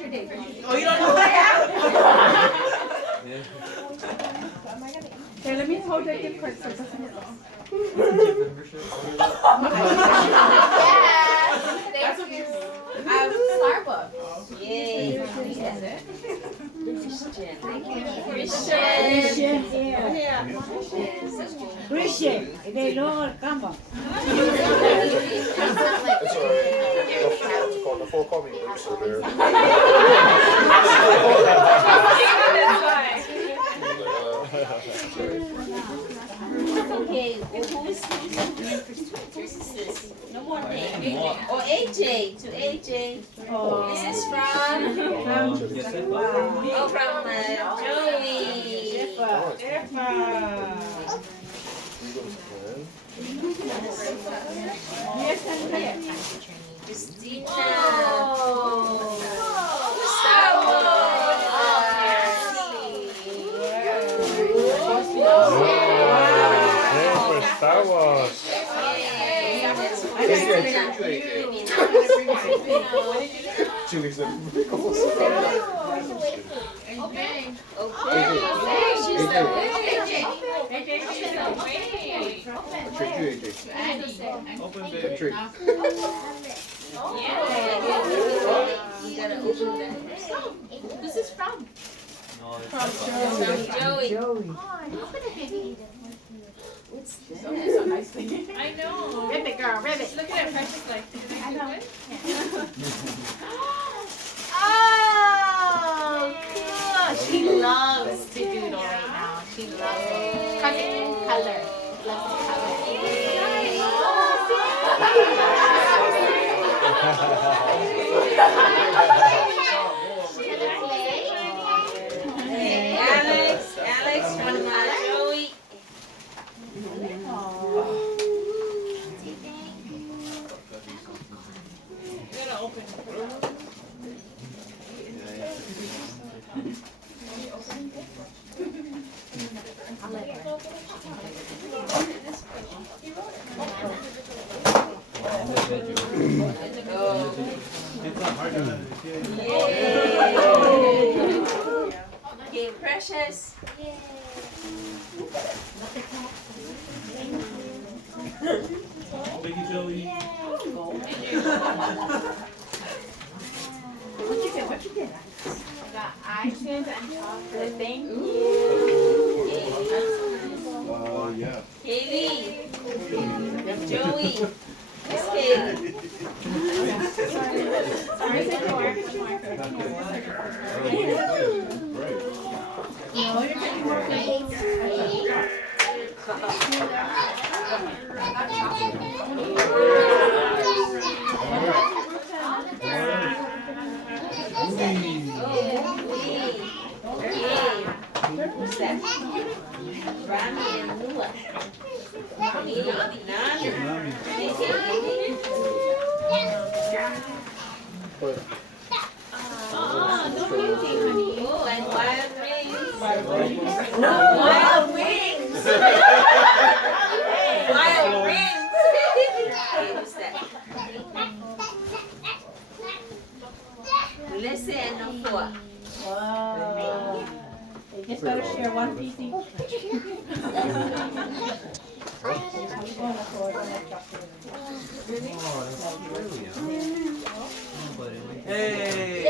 your date? Oh, you don't know what I have? Okay, let me hold that gift card so it doesn't get lost. Yes. Thank you. Starbucks. Yay. Christian, they don't come up. It's alright. The full call me Bruce, so there. Okay, who's this? No more name. Or AJ, to AJ. This is from Joey. Yes, and here. Christina. Star Star Wars. Julie said, Open baby. You gotta open that. This is from. From Joey. What's that? That's a nice thing. I know. Ribbit girl, ribbit. Look at it, Precious. Like, did I do it? Oh, cool. She loves to doodle right now. She loves it. Color. Loves color. Hey, Alex from Joey. You gotta open. It's not hard to Okay, Precious. Thank you, Joey. What you get? Got iTunes and chocolate. Thank you. yeah. Kaylee. Joey. Miss Kaylee. Sorry, say more. No, you're getting more Who's that? Rami and Lua. Nani. don't use it, honey. Oh, and wild wings. Wild wings. Wild wings. Wild wings. Who's that? Melissa and Nofua. Wow. They just gotta share one piece each. Hey.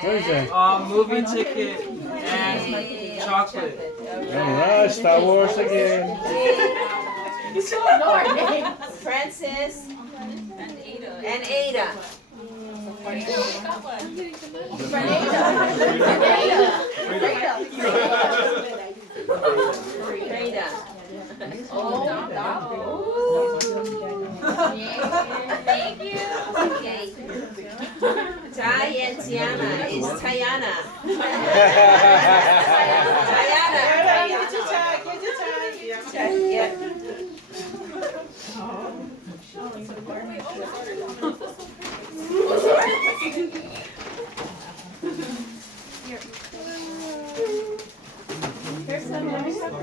What is that? Movie ticket and chocolate. Alright, Star Wars again. You still know our name. Francis and Ada. Freda. Oh, thank you. Okay. Ty and Tiana is Tayana. Tayana. Yeah. Here's some. Let me have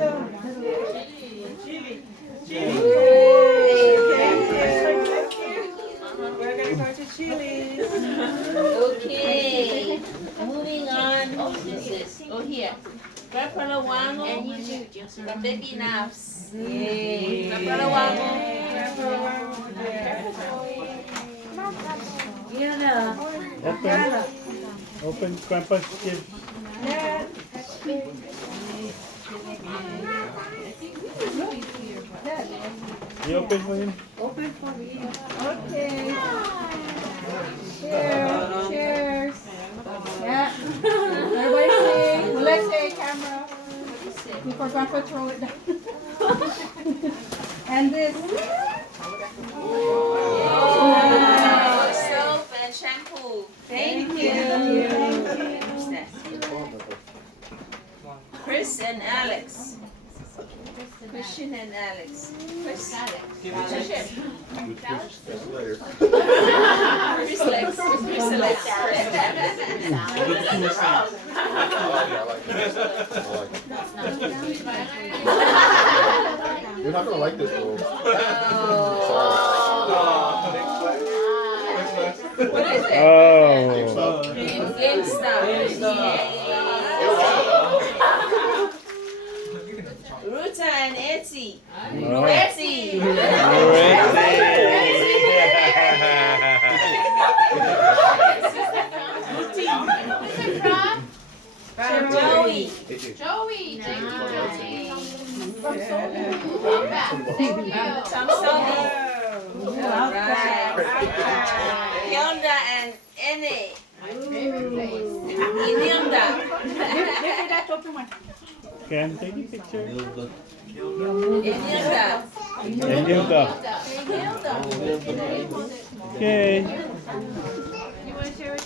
Chili. Thank We're gonna go to Chili's. Okay. Okay. Moving on. This is. Oh, here. Grandpa Lawango. And you too, Joseph. From Baby Naps. Yay. Grandpa Lawango. Yana. Open. Open Grandpa's gift. You open for him? Open for me. Okay. Cheers. Cheers. Yeah. Everybody sing. Well, let's say camera. Before Grandpa throw it down. And this. Oh, soap and shampoo. Thank you. Who's that? Chris and Alex. Christian and Alex. Chris. Give it to Later. Chris Lex. Chris Lex. You're not gonna like this, bro. What is it? Oh. GameStop. Ruta and Etsy. Etsy. From Joey. Joey. Thank you. From Sony. Alright. Hyundai and Ene. Inyonda. Can take a picture. Inyonda. And you go. Okay.